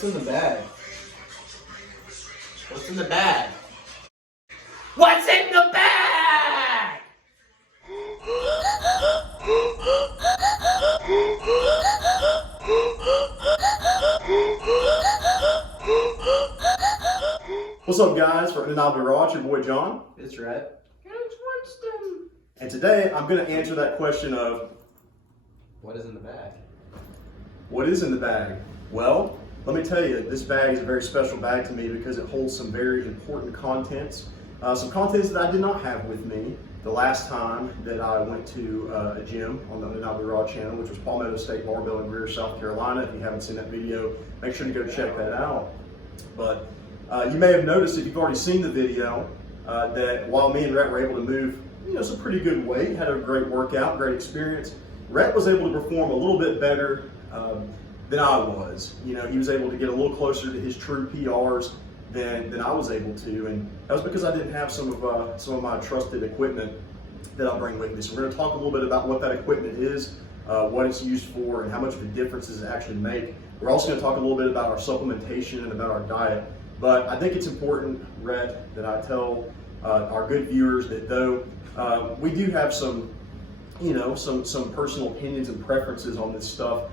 What's in the bag? What's in the bag? What's in the bag? What's up, guys? For Undeniably Raw, it's your boy John. It's Rhett. It's Winston. And today I'm going to answer that question of What is in the bag? what is in the bag? Well, let me tell you, this bag is a very special bag to me because it holds some very important contents. Some contents that I did not have with me the last time that I went to a gym on the Undeniably Raw channel, which was Palmetto State Barbell in Greer, South Carolina. If you haven't seen that video, make sure to go check that out. But you may have noticed, if you've already seen the video, that while me and Rhett were able to move, some pretty good weight, had a great workout, great experience, Rhett was able to perform a little bit better than I was. He was able to get a little closer to his true PRs than I was able to, and that was because I didn't have some of my trusted equipment that I bring with me. So we're going to talk a little bit about what that equipment is, what it's used for, and how much of a difference does it actually make. We're also going to talk a little bit about our supplementation and about our diet. But I think it's important, Rhett, that I tell our good viewers that though we do have some personal opinions and preferences on this stuff.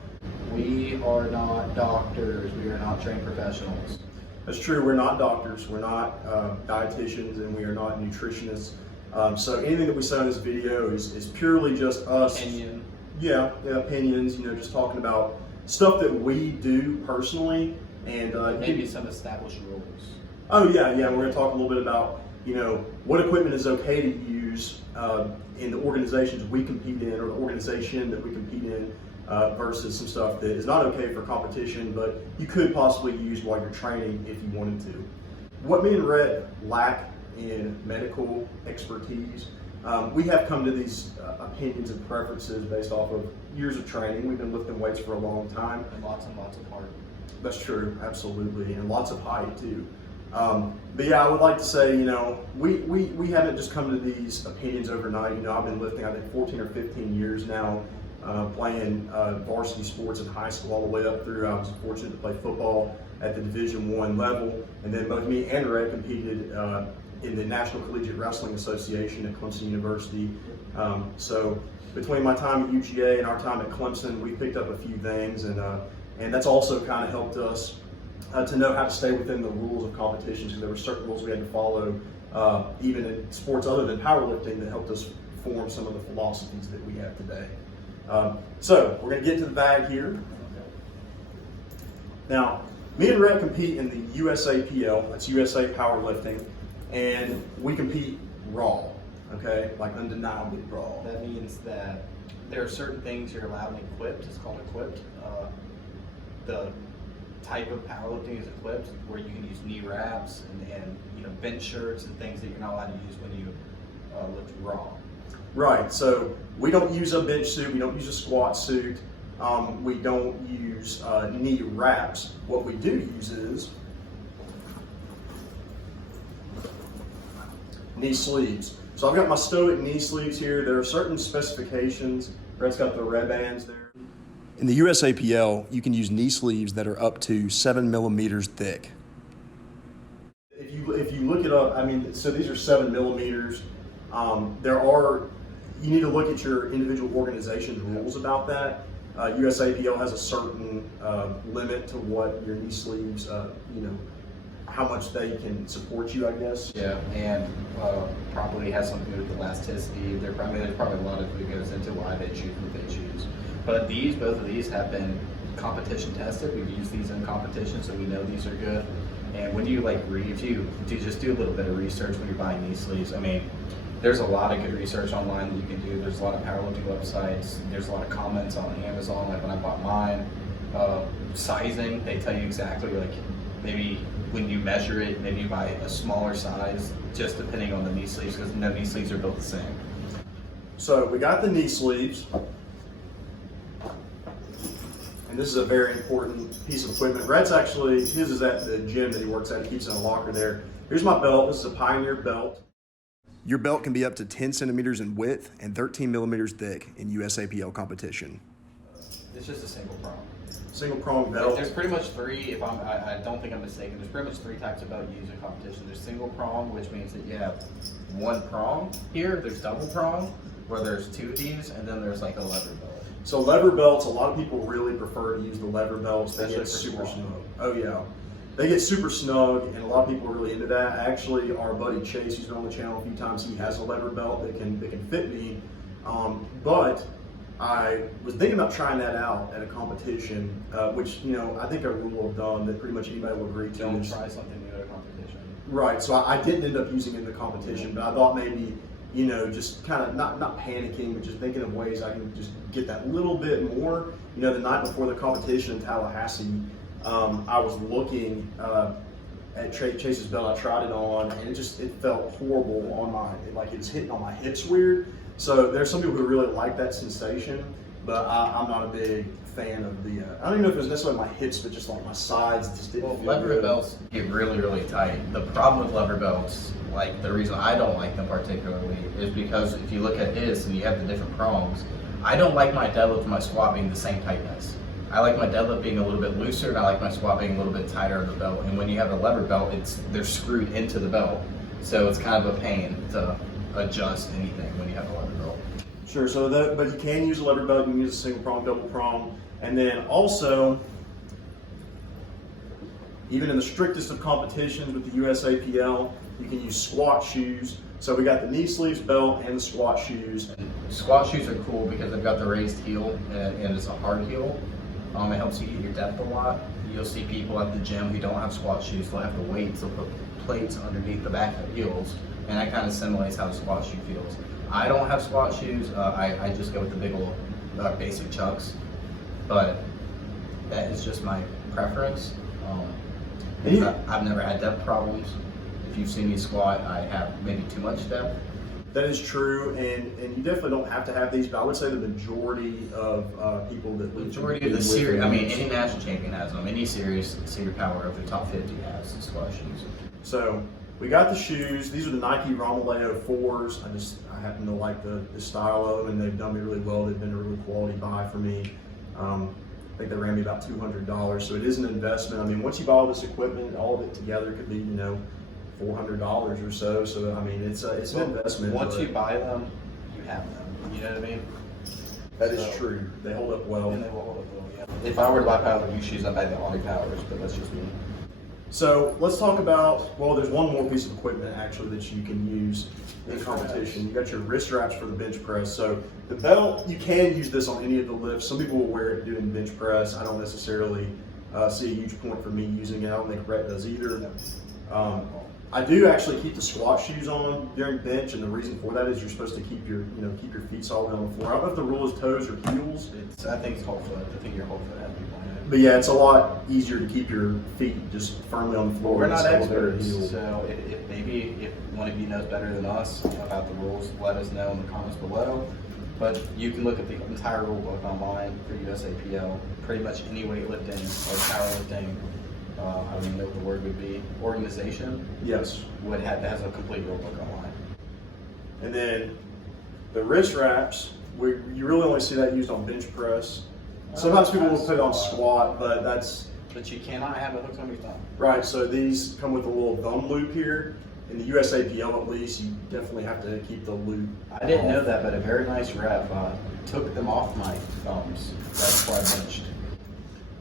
We are not doctors. We are not trained professionals. That's true. We're not doctors. We're not dietitians, and we are not nutritionists. So anything that we say in this video is purely just us. Opinion. Yeah, opinions. Just talking about stuff that we do personally, and Maybe some established rules. Oh yeah. We're going to talk a little bit about what equipment is okay to use in the organizations we compete in, or the organization that we compete in, versus some stuff that is not okay for competition, but you could possibly use while you're training if you wanted to. What me and Rhett lack in medical expertise, we have come to these opinions and preferences based off of years of training. We've been lifting weights for a long time. And lots of heart. That's true, absolutely, and lots of height too. But yeah, I would like to say, we haven't just come to these opinions overnight. I've been lifting, I think, 14 or 15 years now, playing varsity sports in high school all the way up through. I was fortunate to play football at the Division I level, and then both me and Ray competed in the National Collegiate Wrestling Association at Clemson University. So between my time at UGA and our time at Clemson, we picked up a few things, and that's also kind of helped us to know how to stay within the rules of competitions, because there were certain rules we had to follow, even in sports other than powerlifting, that helped us form some of the philosophies that we have today. So we're going to get to the bag here. Now, me and Rhett compete in the USAPL, that's USA Powerlifting, and we compete raw, okay, like undeniably raw. That means that there are certain things you're allowed and equipped. It's called equipped. The type of powerlifting is equipped, where you can use knee wraps and bench shirts and things that you're not allowed to use when you lift raw. Right, so we don't use a bench suit, we don't use a squat suit, we don't use knee wraps. What we do use is knee sleeves. So I've got my Stoic knee sleeves here. There are certain specifications. Brett's got the red bands there. In the USAPL, you can use knee sleeves that are up to 7 millimeters thick. If you look it up, so these are 7 millimeters. You need to look at your individual organization's rules about that. USAPL has a certain limit to what your knee sleeves, how much they can support you, I guess. Yeah, and probably has something to do with elasticity. There's probably a lot of it goes into why they choose what they choose. But both of these have been competition tested. We've used these in competition, so we know these are good. And when you if you just do a little bit of research when you're buying knee sleeves, there's a lot of good research online that you can do. There's a lot of powerlifting websites. There's a lot of comments on Amazon. Like when I bought mine, sizing, they tell you exactly, maybe when you measure it, maybe you buy a smaller size, just depending on the knee sleeves, because no knee sleeves are built the same. So we got the knee sleeves. And this is a very important piece of equipment. Rhett's his is at the gym that he works at. He keeps it in a locker there. Here's my belt. This is a Pioneer belt. Your belt can be up to 10 centimeters in width and 13 millimeters thick in USAPL competition. It's just a single prong. Single prong belt. There's pretty much three, I don't think I'm mistaken, there's pretty much three types of belt used in competition. There's single prong, which means that you have one prong here. There's double prong, where there's two of these, and then there's like a lever belt. So lever belts, a lot of people really prefer to use the lever belts. They Especially get for super squat. snug. Oh yeah. They get super snug, and a lot of people are really into that. Actually, our buddy Chase, who's been on the channel a few times, he has a lever belt that can fit me. But I was thinking about trying that out at a competition, which, you know, I think a rule of thumb that pretty much anybody will agree to. Don't is- try something new at a competition. Right, so I didn't end up using it in the competition, but I thought maybe, you know, just kind of not panicking, but just thinking of ways I can just get that little bit more. You know, the night before the competition in Tallahassee, I was looking at Chase's belt. I tried it on, and it felt horrible on like it was hitting on my hips weird. So there's some people who really like that sensation, but I'm not a big fan of the. I don't even know if it was necessarily my hips, but just like my sides just didn't Well, feel lever good. belts get really, really tight. The problem with lever belts, like the reason I don't like them particularly, is because if you look at his and you have the different prongs, I don't like my deadlift and my squat being the same tightness. I like my deadlift being a little bit looser, and I like my squat being a little bit tighter on the belt. And when you have a lever belt, they're screwed into the belt, so it's kind of a pain to adjust anything when you have a lever belt. Sure. So but you can use a lever belt. You can use a single prong, double prong, and then also, even in the strictest of competitions with the USAPL, you can use squat shoes. So we got the knee sleeves belt and the squat shoes. Squat shoes are cool because they've got the raised heel and it's a hard heel. It helps you get your depth a lot. You'll see people at the gym who don't have squat shoes. They'll have the weights, they'll put plates underneath the back of the heels, and that kind of simulates how a squat shoe feels. I don't have squat shoes. I just go with the big old basic chucks, but that is just my preference. I've never had depth problems. If you've seen me squat, I have maybe too much depth. That is true, and you definitely don't have to have these, but I would say the majority of people that Majority of the series, I mean, any national champion has them. Any series, senior power of the top 50 has squat shoes. So we got the shoes. These are the Nike Romoleo 4s. I happen to like the style of them, and they've done me really well. They've been a really quality buy for me. I think they ran me about $200, so it is an investment. I mean, once you buy all this equipment, all of it together could be, you know, $400 or so. So I mean, it's an investment. Once but you buy them, you have them. You know what I mean? that is so- true. They hold up well. And they will hold up well, yeah. If I were to buy Power View shoes, I'd buy the Audi Powers, but that's just me. So let's talk about, well, there's one more piece of equipment actually that you can use in Wrist competition. You got your wrist straps for the bench press. So the belt, you can use this on any of the lifts. Some people will wear it doing bench press. I don't necessarily see a huge point for me using it. I don't think Rhett does either. I do actually keep the squat shoes on during bench, and the reason for that is you're supposed to keep your feet solid on the floor. I don't know if the rule is toes or heels. I think it's whole foot. I think your whole foot has to be pointed. But yeah, it's a lot easier to keep your feet just firmly on the floor. We're not instead of their experts, heels. so if one of you knows better than us about the rules, let us know in the comments below. But you can look at the entire rule book online for USAPL. Pretty much any weightlifting or powerlifting, I don't even know what the word would be, organization Yes. has a complete rule book online. And then the wrist wraps, you really only see that used on bench press. Sometimes people will put it on squat, but that's But you cannot have it hooked on your thumb. right. So these come with a little thumb loop here. In the USAPL at least, you definitely have to keep the loop. I didn't know that, but a very nice rep took them off my thumbs right before I benched.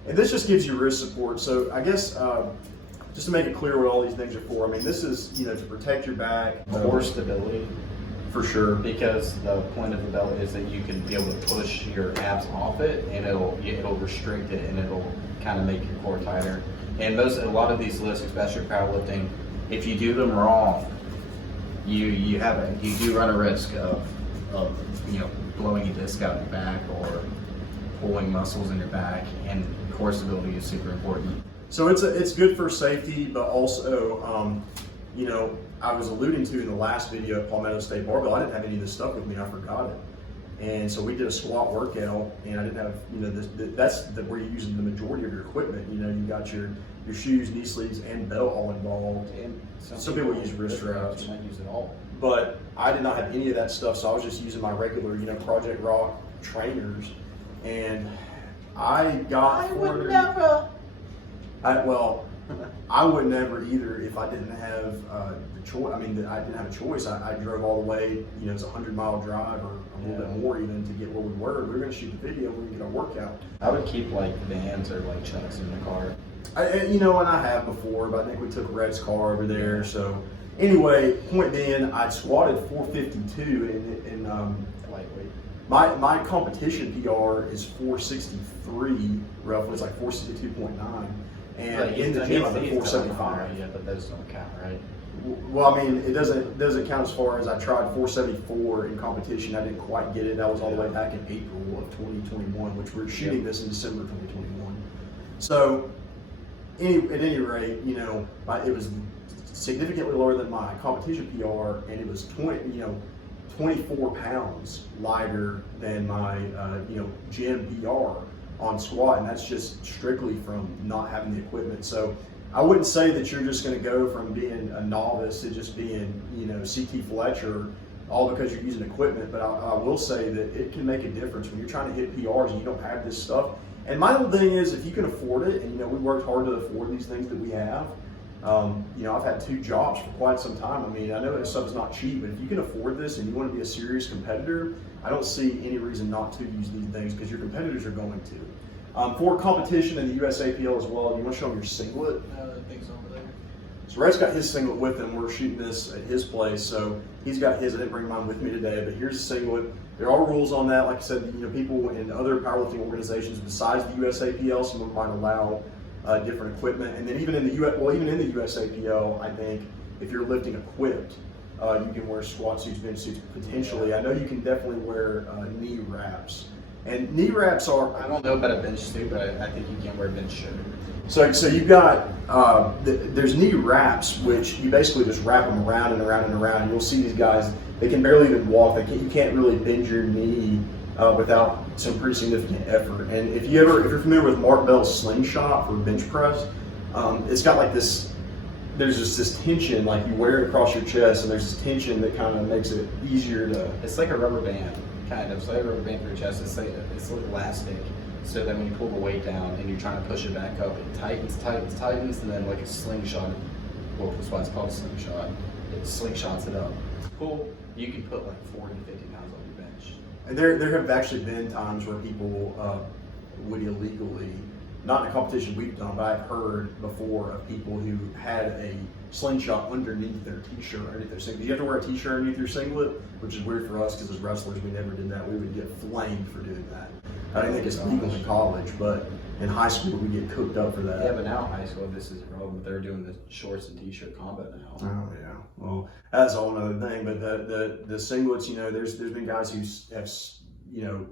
And this just gives you wrist support. So I guess just to make it clear what all these things are for, I mean, this is, to protect your back. Core stability, For sure. because the point of the belt is that you can be able to push your abs off it, and it'll restrict it, and it'll kind of make your core tighter. And a lot of these lifts, especially powerlifting, if you do them wrong, you do run a risk of blowing a disc out in your back or pulling muscles in your back, and core stability is super important. So it's good for safety, but also, I was alluding to in the last video at Palmetto State Barbell, I didn't have any of this stuff with me, I forgot it. And so we did a squat workout, and I didn't have, that's where you're using the majority of your equipment. You got your shoes, knee sleeves, and belt all involved. And Some people use wrist wraps. You might use it all. But I did not have any of that stuff, so I was just using my regular, Project Rock trainers. And I got I would 400. never. I would never either if I didn't have the choice. I mean, I didn't have a choice. I drove all the way, you know, it's a 100-mile drive or a little bit more even to get where we were. We were going to shoot the video, we were going to get our workout. I would keep like Vans or like Chucks in the car. You know, and I have before, but I think we took Red's car over there. So anyway, point being, I squatted 452 and Lightweight. my competition PR is 463 roughly. It's like 462.9. And But in the gym, I'm at 475. Yeah, but those don't count, right? Well, I mean, it doesn't count as far as I tried 474 in competition. I didn't quite get it. That was all the way back in April of 2021, which we're shooting this in December 2021. So, at any rate, you know, it was significantly lower than my competition PR, and it was 24 pounds lighter than my gym PR on squat, and that's just strictly from not having the equipment. So I wouldn't say that you're just going to go from being a novice to just being, you know, CT Fletcher all because you're using equipment, but I will say that it can make a difference when you're trying to hit PRs and you don't have this stuff. And my whole thing is, if you can afford it, and you know, we worked hard to afford these things that we have. You know, I've had 2 jobs for quite some time. I mean, I know this stuff is not cheap, but if you can afford this and you want to be a serious competitor, I don't see any reason not to use these things because your competitors are going to. For competition in the USAPL as well, you want to show them your singlet? I think so over there. So Red's got his singlet with him. We're shooting this at his place, so he's got his. I didn't bring mine with me today, but here's the singlet. There are rules on that. Like I said, you know, people in other powerlifting organizations besides the USAPL, some of them might allow different equipment, and then even in the USAPL, I think if you're lifting equipped, you can wear squat suits, bench suits potentially. I know you can definitely wear knee wraps, and knee wraps are. I don't know about a bench suit, but I think you can wear a bench shirt. So you've got there's knee wraps, which you basically just wrap them around and around and around. And you'll see these guys; they can barely even walk. You can't really bend your knee without some pretty significant effort. And if you're familiar with Mark Bell's slingshot for bench press, it's got like this. There's just this tension, like you wear it across your chest, and there's this tension that kind of makes it easier to. It's like a rubber band, kind of. So like a rubber band for your chest. It's like elastic. So then when you pull the weight down and you're trying to push it back up, it tightens, and then like a slingshot. Well, that's why it's called a slingshot. It slingshots it up. Cool. You can put like 40 to 50 pounds on your bench. And there have actually been times where people would illegally, not in a competition we've done, but I've heard before of people who had a slingshot underneath their t-shirt, underneath their singlet. You have to wear a t-shirt underneath your singlet, which is weird for us because as wrestlers we never did that. We would get flamed for doing that. I didn't think it's legal in college, but in high school we get cooked up for that. Yeah, but now in high school this is irrelevant. They're doing the shorts and t-shirt combo now. Oh yeah, well that's a whole other thing. But the singlets, you know, there's been guys who have, you know,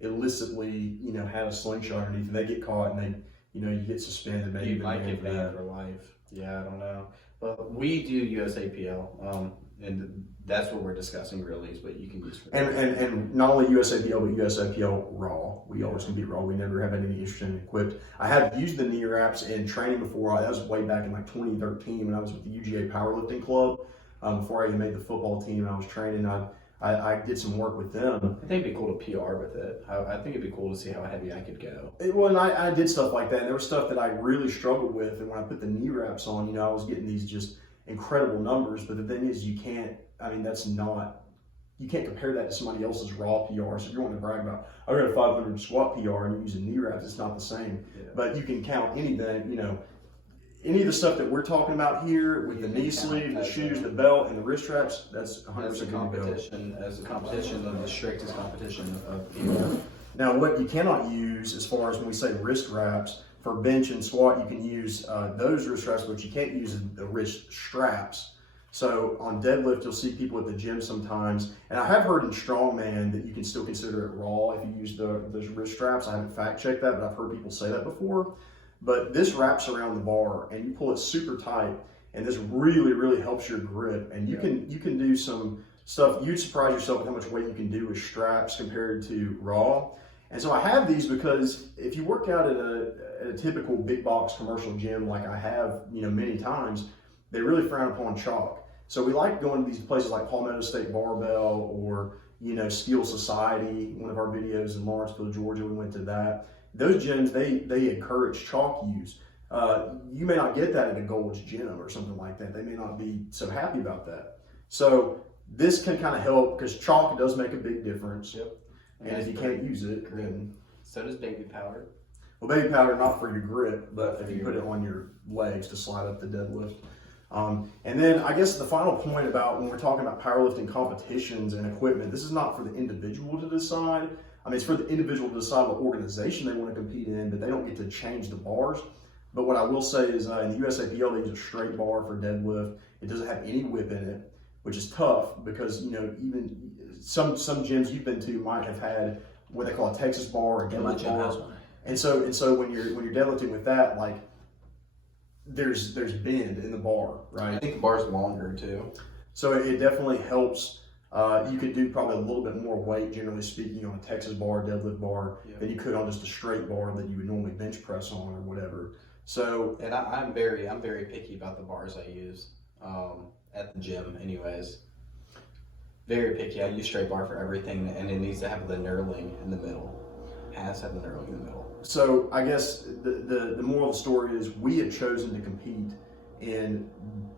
illicitly, you know, had a slingshot underneath, and they get caught, and they, you know, you get suspended. Maybe You might get banned for life. Yeah, I don't know. But we do USAPL, and that's what we're discussing really is what you can use for that. And not only USAPL, but USAPL Raw. We always can be Raw. We never have had any interest in equipped. I have used the knee wraps in training before. That was way back in like 2013 when I was with the UGA Powerlifting Club. Before I even made the football team, I was training. I did some work with them. I think it'd be cool to PR with it. I think it'd be cool to see how heavy I could go. And I did stuff like that. And there was stuff that I really struggled with. And when I put the knee wraps on, you know, I was getting these just incredible numbers. But the thing is, you can't compare that to somebody else's raw PR. So if you're wanting to brag about, I got a 500 squat PR and you're using knee wraps, it's not the same. Yeah. But you can count anything, you know, any of the stuff that we're talking about here with the knee sleeve, the shoes, the belt, and the wrist straps, that's 100% competition. As a competition of the strictest competition of PR. Now, what you cannot use as far as when we say wrist wraps, for bench and squat, you can use those wrist wraps, but you can't use the wrist straps. So on deadlift, you'll see people at the gym sometimes, and I have heard in strongman that you can still consider it raw if you use those wrist straps. I haven't fact checked that, but I've heard people say that before. But this wraps around the bar, and you pull it super tight, and this really, really helps your grip. And you can do some stuff. You'd surprise yourself with how much weight you can do with straps compared to raw. And so I have these because if you work out at a typical big box commercial gym like I have, you know, many times, they really frown upon chalk. So we like going to these places like Palmetto State Barbell or, you know, Steel Society, one of our videos in Lawrenceville, Georgia, we went to that. those gyms, they encourage chalk use. You may not get that at a Gold's Gym or something like that. They may not be so happy about that. So this can kind of help because chalk does make a big difference. Yep. And if you can't use it, then so does baby powder. well, baby powder not for your grip, but if you put it on your legs to slide up the deadlift. And then I guess the final point about when we're talking about powerlifting competitions and equipment, this is not for the individual to decide. I mean, it's for the individual to decide what organization they want to compete in, but they don't get to change the bars. But what I will say is in the USAPL, they use a straight bar for deadlift. It doesn't have any whip in it, which is tough because, you know, even some gyms you've been to might have had what they call a Texas bar or a deadlift bar. And so when you're deadlifting with that, like there's bend in the bar, right? I think the bar's longer too. So it definitely helps. You could do probably a little bit more weight, generally speaking, on a Texas bar, deadlift bar, than you could on just a straight bar that you would normally bench press on or whatever. So, and I'm very picky about the bars I use at the gym, anyways. Very picky. I use straight bar for everything, and it needs to have the knurling in the middle. It has to have the knurling in the middle. So I guess the moral of the story is we have chosen to compete in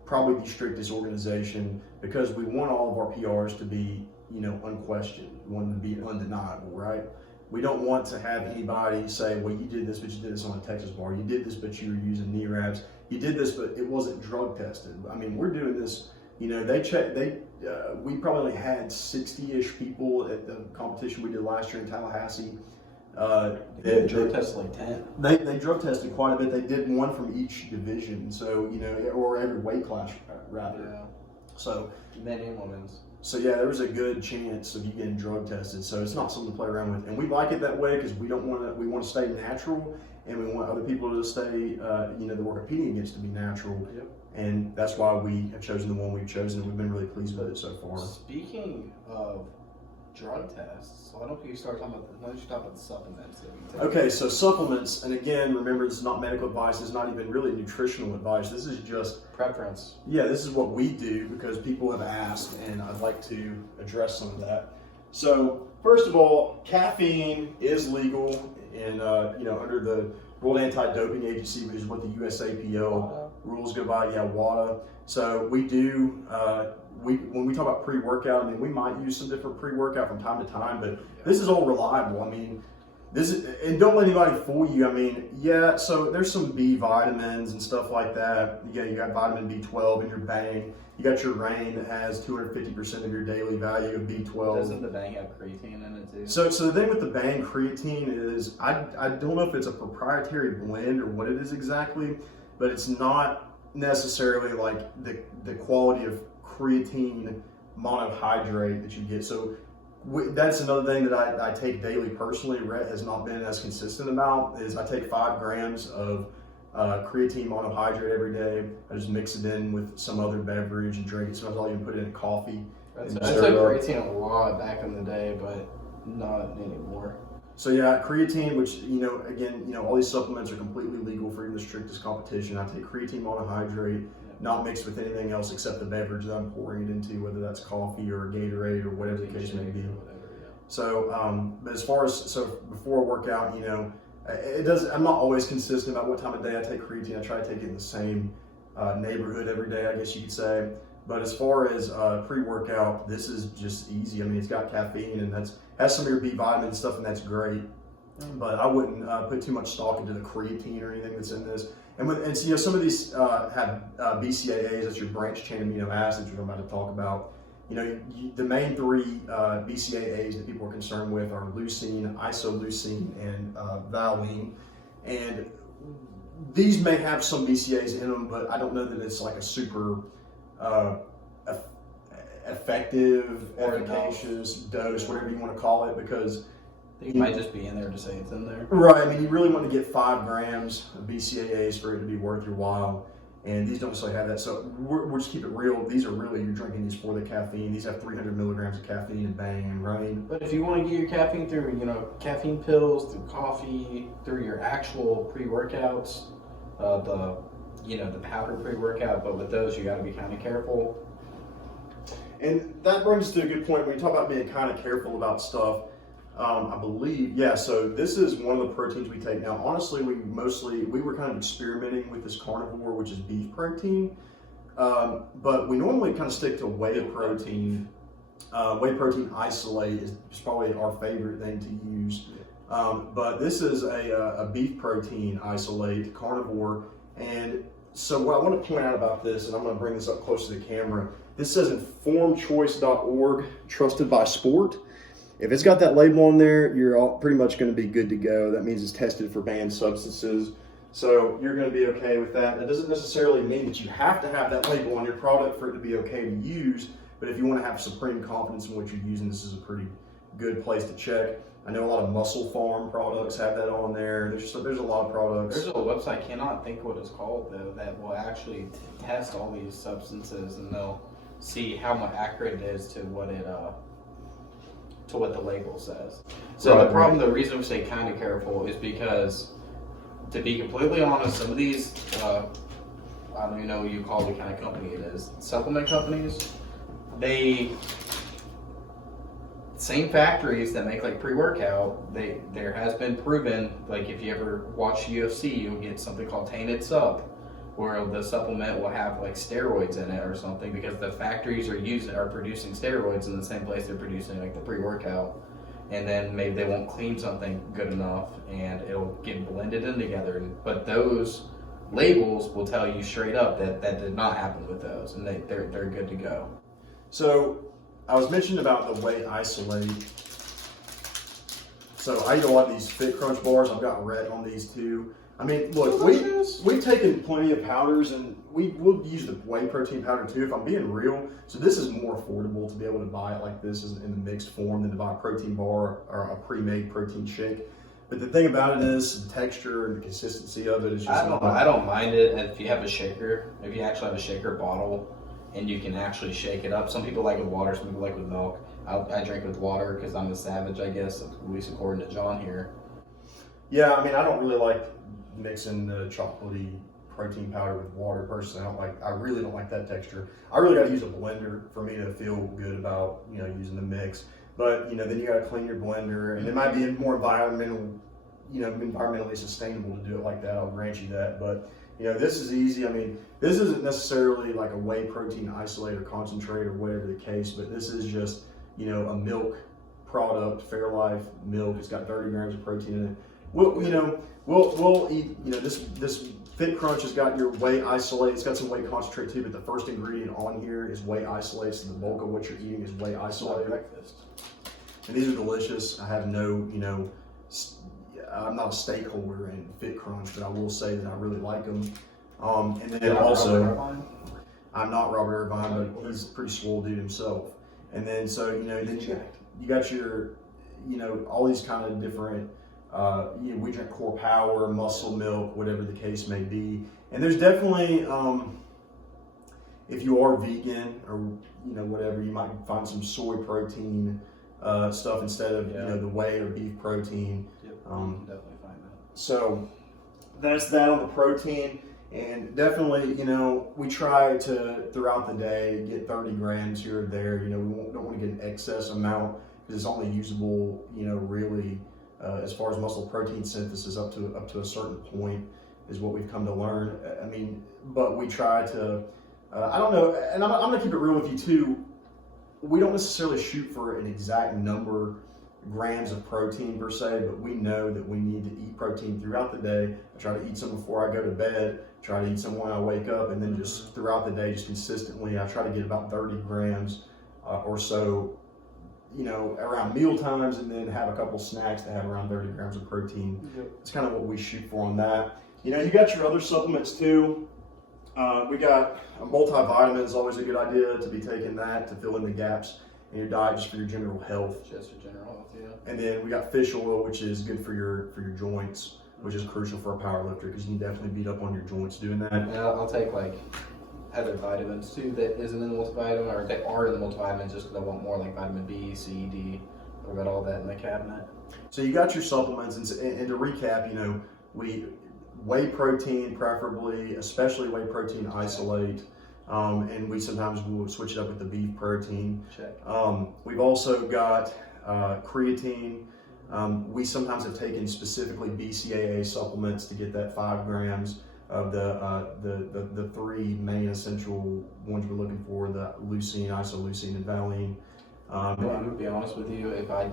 probably the strictest organization because we want all of our PRs to be, you know, unquestioned. We want them to be undeniable, right? We don't want to have anybody say, well, you did this, but you did this on a Texas bar. You did this, but you were using knee wraps. You did this, but it wasn't drug tested. I mean, we're doing this, you know, we probably only had 60-ish people at the competition we did last year in Tallahassee. They drug tested like 10. They drug tested quite a bit. They did one from each division, so, you know, or every weight class, rather. Yeah. So, men and women's. So yeah, there was a good chance of you getting drug tested. So it's not something to play around with, and we like it that way because we don't want to. We want to stay natural, and we want other people to stay, you know, that we're competing against to be natural. Yep. And that's why we have chosen the one we've chosen. We've been really pleased with it so far. Speaking of drug tests, why don't you talk about the supplements that we take? Okay, so supplements, and again, remember this is not medical advice. It's not even really nutritional advice. This is just preference. Yeah, this is what we do because people have asked, and I'd like to address some of that. So first of all, caffeine is legal in you know, under the World Anti-Doping Agency, which is what the USAPL rules go by. Yeah, WADA. So we do. When we talk about pre-workout, I mean, we might use some different pre-workout from time to time, but this is all reliable. I mean, this is, and don't let anybody fool you. I mean, yeah, so there's some B vitamins and stuff like that. Yeah, you got vitamin B12 in your Bang. You got your Rain that has 250% of your daily value of B12. Doesn't the Bang have creatine in it too? So the thing with the Bang creatine is, I don't know if it's a proprietary blend or what it is exactly, but it's not necessarily like the quality of creatine monohydrate that you get. So that's another thing that I take daily personally. Rhett has not been as consistent about is I take 5 grams of creatine monohydrate every day. I just mix it in with some other beverage and drink it. Sometimes I'll even put it in coffee. I took creatine a lot back in the day, but not anymore. So yeah, creatine, which, you know, again, you know, all these supplements are completely legal for even the strictest competition. I take creatine monohydrate, not mixed with anything else except the beverage that I'm pouring it into, whether that's coffee or Gatorade or whatever the case may be. So, but as far as, so before a workout, you know, I'm not always consistent about what time of day I take creatine. I try to take it in the same neighborhood every day, I guess you could say. But as far as pre-workout, this is just easy. I mean, it's got caffeine and has some of your B vitamins and stuff, and that's great. But I wouldn't put too much stock into the creatine or anything that's in this. And you know, some of these have BCAAs, that's your branched chain amino acids, which I'm about to talk about. You know, the main 3 BCAAs that people are concerned with are leucine, isoleucine, and valine. And these may have some BCAAs in them, but I don't know that it's like a super effective, efficacious dose, whatever you want to call it, because it might just be in there to say it's in there. Right. I mean, you really want to get 5 grams of BCAAs for it to be worth your while. And these don't necessarily have that. So we'll just keep it real. These are really, you're drinking these for the caffeine. These have 300 milligrams of caffeine and Bang and Rain. But if you want to get your caffeine through, you know, caffeine pills, through coffee, through your actual pre-workouts, the powder pre-workout, but with those, you got to be kind of careful. And that brings us to a good point when you talk about being kind of careful about stuff. I believe, yeah, so this is one of the proteins we take. Now, honestly, we were kind of experimenting with this carnivore, which is beef protein. But we normally kind of stick to whey protein. Whey protein isolate is probably our favorite thing to use. But this is a beef protein isolate, carnivore. And so what I want to point out about this, and I'm going to bring this up close to the camera, this says informedchoice.org, trusted by sport. If it's got that label on there, you're all pretty much going to be good to go. That means it's tested for banned substances. So you're going to be okay with that. That doesn't necessarily mean that you have to have that label on your product for it to be okay to use. But if you want to have supreme confidence in what you're using, this is a pretty good place to check. I know a lot of Muscle Farm products have that on there. There's a lot of products. There's a website, I cannot think what it's called though, that will actually test all these substances, and they'll see how much accurate it is to what it to what the label says. So the problem, the reason we say kind of careful is because, to be completely honest, some of these I don't even know what you call the kind of company it is, supplement companies, same factories that make like pre-workout, there has been proven, like if you ever watch UFC, you'll get something called tainted sup, where the supplement will have like steroids in it or something, because the factories are producing steroids in the same place they're producing like the pre-workout, and then maybe they won't clean something good enough and it'll get blended in together. But those labels will tell you straight up that did not happen with those, and they're good to go. So I was mentioning about the whey isolate. So I eat a lot of these Fit Crunch bars. I've got Rhett on these too. I mean, look, we've taken plenty of powders, and we'll use the whey protein powder too, if I'm being real. So this is more affordable to be able to buy it like this in the mixed form than to buy a protein bar or a pre-made protein shake. But the thing about it is the texture and the consistency of it is just I don't mind it if you have a shaker, if you actually have a shaker bottle and you can actually shake it up. Some people like with water, some people like with milk. I drink with water because I'm a savage, I guess, at least according to John here. Yeah, I mean, I don't really like mixing the chocolatey protein powder with water personally. I really don't like that texture. I really got to use a blender for me to feel good about, using the mix. But, then you got to clean your blender, and it might be more environmentally sustainable to do it like that. I'll grant you that. But, this is easy. I mean, this isn't necessarily like a whey protein isolate or concentrate or whatever the case, but this is just, a milk product, Fairlife milk. It's got 30 grams of protein in it. We'll eat, this Fit Crunch has got your whey isolate. It's got some whey concentrate too, but the first ingredient on here is whey isolate. So the bulk of what you're eating is whey isolate. Breakfast. And these are delicious. I have no, I'm not a stakeholder in Fit Crunch, but I will say that I really like them. And then also, I'm not Robert Irvine, but he's a pretty swole dude himself. And then then you got your, all these kind of different. We drink Core Power, Muscle Milk, whatever the case may be. And there's definitely, if you are vegan or whatever, you might find some soy protein stuff instead of the whey or beef protein. Yep, definitely find that. So that's that on the protein. And definitely, we try to throughout the day get 30 grams here or there. We don't want to get an excess amount because it's only usable, really. As far as muscle protein synthesis up to a certain point is what we've come to learn. I mean, but we try to, I don't know, and I'm gonna keep it real with you too. We don't necessarily shoot for an exact number, grams of protein per se, but we know that we need to eat protein throughout the day. I try to eat some before I go to bed, try to eat some when I wake up, and then just throughout the day, just consistently, I try to get about 30 grams or so around meal times, and then have a couple snacks that have around 30 grams of protein. Yep. It's kind of what we shoot for on that. You got your other supplements too. We got a multivitamin is always a good idea to be taking that to fill in the gaps in your diet just for your general health. Just for general health, yeah. And then we got fish oil, which is good for your joints, which is crucial for a power lifter because you can definitely beat up on your joints doing that. And I'll take like other vitamins too that isn't in the multivitamin, or that are in the multivitamins just because I want more, like vitamin B, C, D. I've got all that in the cabinet. So you got your supplements, and to recap, we whey protein preferably, especially whey protein isolate, and we sometimes will switch it up with the beef protein. Check. We've also got creatine, We sometimes have taken specifically Bcaa supplements to get that 5 grams of the 3 main essential ones we're looking for: the leucine, isoleucine, and valine. Well, I'm gonna be honest with you. If my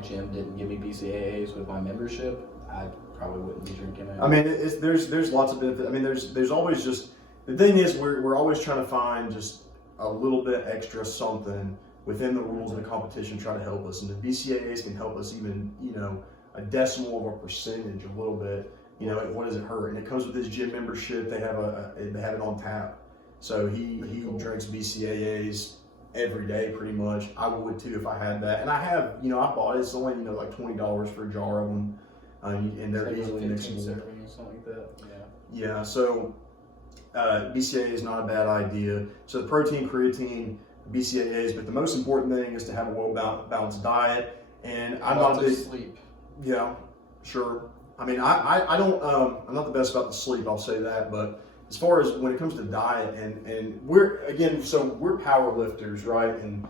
gym didn't give me BCAAs with my membership, I probably wouldn't be drinking it. I mean, there's lots of benefit. I mean, there's always just, the thing is we're always trying to find just a little bit extra something within the rules of the competition, try to help us. And the BCAAs can help us even, a decimal of a percentage, a little bit. What does it hurt? And it comes with his gym membership. They have it on tap. So he drinks BCAAs every day pretty much. I would too if I had that. And I have, I bought it. It's only, like $20 for a jar of them. And they're easily mixable. Something like that. Yeah, so BCAA is not a bad idea. So the protein, creatine, BCAAs, but the most important thing is to have a well-balanced diet. And I'm not a big sleep. Yeah, sure. I mean, I don't, I'm not the best about the sleep, I'll say that, but as far as when it comes to diet, and we're power lifters, right? And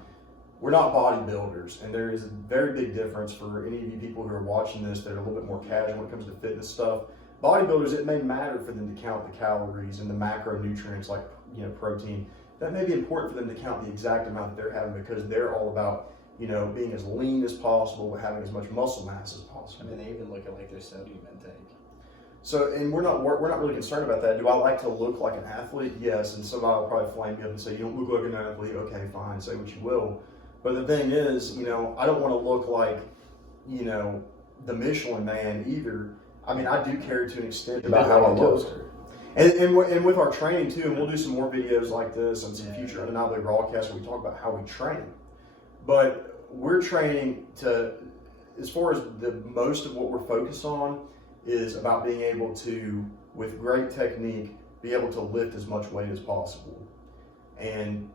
we're not bodybuilders, and there is a very big difference for any of you people who are watching this that are a little bit more casual when it comes to fitness stuff. Bodybuilders, it may matter for them to count the calories and the macronutrients like protein. That may be important for them to count the exact amount that they're having, because they're all about being as lean as possible but having as much muscle mass as possible. I mean, they even look at like their sodium intake. So, and we're not really concerned about that. Do I like to look like an athlete? Yes, and somebody will probably flame me up and say, "You don't look like an athlete." Okay, fine, say what you will. But the thing is, I don't want to look like, the Michelin Man either. I mean, I do care to an extent about how I look. And with our training too, and we'll do some more videos like this and some future Undeniably Rawcast where we talk about how we train. But we're training to, as far as the most of what we're focused on is about being able to, with great technique, be able to lift as much weight as possible. And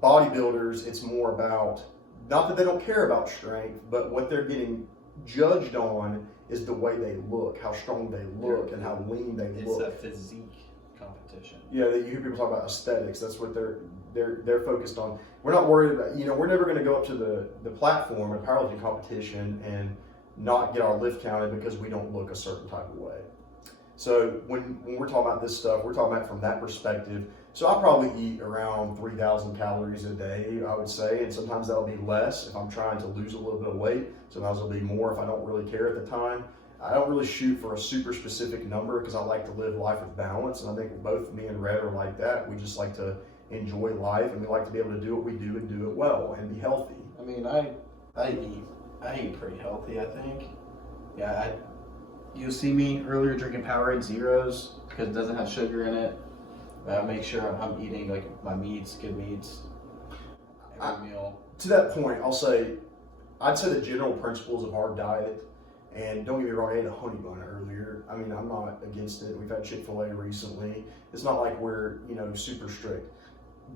bodybuilders, it's more about, not that they don't care about strength, but what they're getting judged on is the way they look, how strong they look, and how lean they look. It's a physique competition. Yeah, you hear people talk about aesthetics. That's what they're focused on. We're not worried about, we're never going to go up to the platform in a powerlifting competition and not get our lift counted because we don't look a certain type of way. So when we're talking about this stuff, we're talking about it from that perspective. So I probably eat around 3,000 calories a day, I would say, and sometimes that'll be less if I'm trying to lose a little bit of weight. Sometimes it'll be more if I don't really care at the time. I don't really shoot for a super specific number because I like to live life with balance, and I think both me and Red are like that. We just like to enjoy life, and we like to be able to do what we do and do it well and be healthy. I mean, I eat pretty healthy, I think. Yeah, you'll see me earlier drinking Powerade Zeros because it doesn't have sugar in it. I make sure I'm eating like my meats, good meats, every meal. To that point, I'd say the general principles of our diet, and don't get me wrong, I ate a honey bun earlier. I mean, I'm not against it. We've had Chick-fil-A recently. It's not like we're, super strict.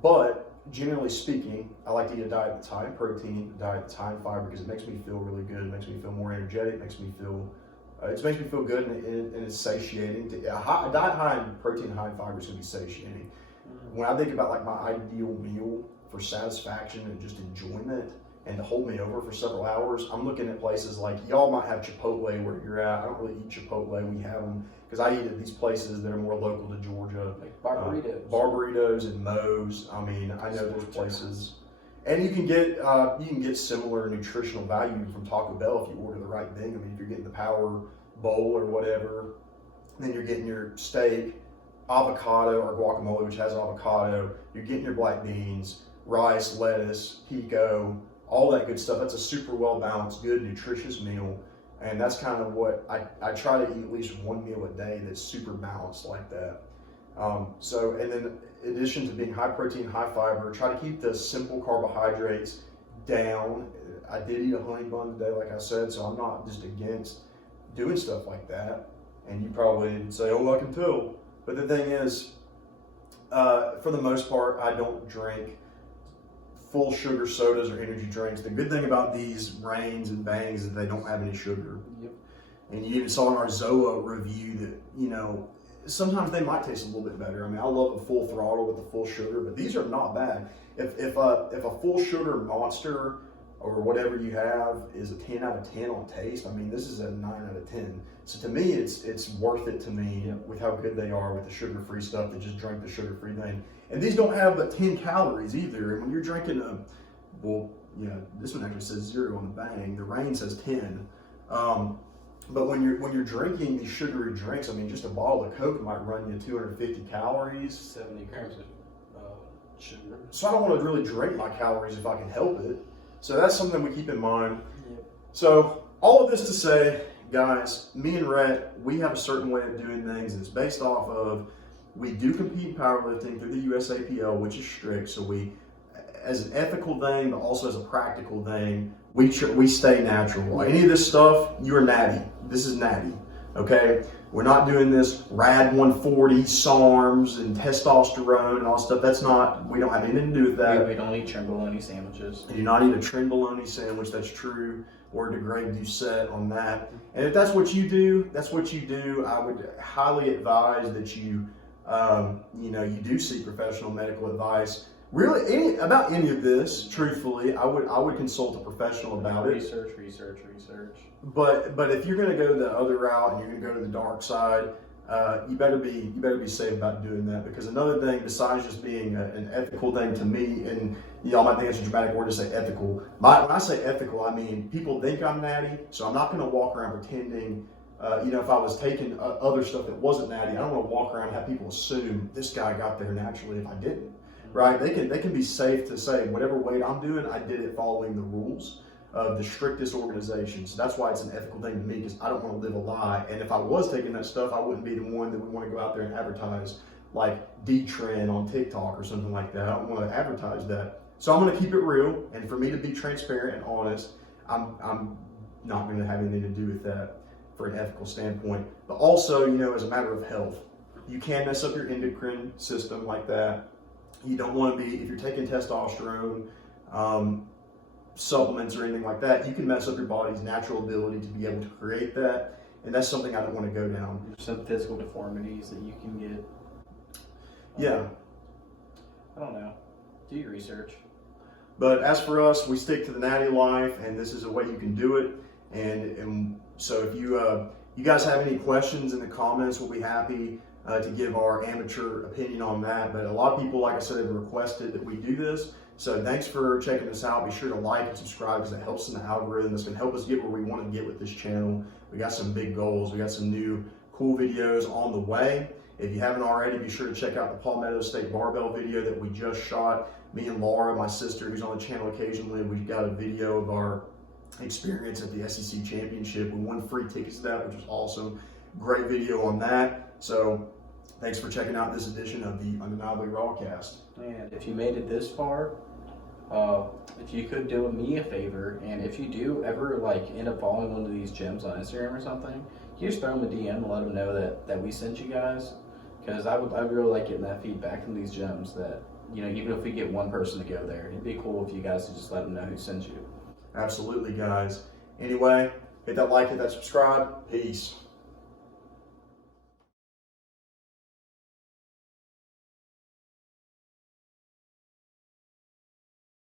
But generally speaking, I like to eat a diet that's high in protein, a diet that's high in fiber, because it makes me feel really good. It makes me feel more energetic. It makes me feel good, and it's satiating. A diet high in protein and high in fiber is going to be satiating. When I think about like my ideal meal for satisfaction and just enjoyment and to hold me over for several hours, I'm looking at places like, y'all might have Chipotle where you're at. I don't really eat Chipotle. We have them because I eat at these places that are more local to Georgia. Like Barbaritos. Barbaritos and Moe's. I mean, I know those places. And you can get similar nutritional value from Taco Bell if you order the right thing. I mean, if you're getting the Power Bowl or whatever, then you're getting your steak, avocado or guacamole, which has avocado. You're getting your black beans, rice, lettuce, pico, all that good stuff. That's a super well balanced, good, nutritious meal. And that's kind of what I try to eat at least one meal a day that's super balanced like that. And then in addition to being high protein, high fiber, try to keep the simple carbohydrates down. I did eat a honey bun today, like I said, so I'm not just against doing stuff like that. And you probably say, "Oh, I can tell." But the thing is, for the most part, I don't drink full sugar sodas or energy drinks. The good thing about these Reigns and Bangs is they don't have any sugar. Yep. And you even saw in our Zoa review that, sometimes they might taste a little bit better. I mean, I love a full throttle with the full sugar, but these are not bad. If a full sugar Monster or whatever you have is a 10 out of 10 on taste. I mean, this is a 9 out of 10. So to me, it's worth it to me with how good they are with the sugar-free stuff. They just drink the sugar-free thing. And these don't have but 10 calories either. And when you're drinking this one actually says 0 on the bang. The Reign says 10. But when you're drinking these sugary drinks, I mean, just a bottle of Coke might run you 250 calories. 70 grams of sugar. So I don't want to really drink my calories if I can help it. So that's something we keep in mind. Yep. So all of this to say, guys, me and Rhett, we have a certain way of doing things, and it's based off of, we do compete in powerlifting through the USAPL, which is strict. So we, as an ethical thing, but also as a practical thing, we stay natural. Any of this stuff, you are natty. This is natty, okay? We're not doing this rad 140 SARMs and testosterone and all stuff. That's not, we don't have anything to do with that. We don't eat trenbolone sandwiches. You do not eat a trenbolone sandwich, that's true, or degrade Doucette on that. And if that's what you do, that's what you do. I would highly advise that you, you do seek professional medical advice. Really, about any of this, truthfully, I would consult a professional about it. Research. But if you're going to go the other route and you're going to go to the dark side, you better be safe about doing that. Because another thing, besides just being an ethical thing to me, and y'all might think it's a dramatic word to say ethical. When I say ethical, I mean people think I'm natty, so I'm not going to walk around pretending. If I was taking other stuff that wasn't natty, I don't want to walk around and have people assume this guy got there naturally if I didn't. Right? They can be safe to say whatever weight I'm doing, I did it following the rules of the strictest organizations. That's why it's an ethical thing to me, because I don't want to live a lie. And if I was taking that stuff, I wouldn't be the one that would want to go out there and advertise like D-Trend on TikTok or something like that. I don't want to advertise that. So I'm going to keep it real, and for me to be transparent and honest, I'm not going to have anything to do with that for an ethical standpoint. But also, as a matter of health, you can mess up your endocrine system like that. You don't want to be, if you're taking testosterone, supplements or anything like that, you can mess up your body's natural ability to be able to create that. And that's something I don't want to go down. There's some physical deformities that you can get. Yeah. I don't know. Do your research. But as for us, we stick to the natty life, and this is a way you can do it. And so if you guys have any questions in the comments, we'll be happy to give our amateur opinion on that. But a lot of people, like I said, have requested that we do this. So thanks for checking this out. Be sure to like and subscribe, because it helps in the algorithm. It's going to help us get where we want to get with this channel. We got some big goals. We got some new cool videos on the way. If you haven't already, be sure to check out the Palmetto State Barbell video that we just shot. Me and Laura, my sister, who's on the channel occasionally, we got a video of our experience at the SEC Championship. We won free tickets to that, which was awesome. Great video on that. So thanks for checking out this edition of the Undeniably Rawcast. And if you made it this far, if you could do me a favor, and if you do ever end up following one of these gyms on Instagram or something, you just throw them a DM and let them know that we sent you guys. Because I really like getting that feedback from these gyms that, even if we get one person to go there, it'd be cool if you guys could just let them know who sent you. Absolutely, guys. Anyway, hit that like, hit that subscribe. Peace.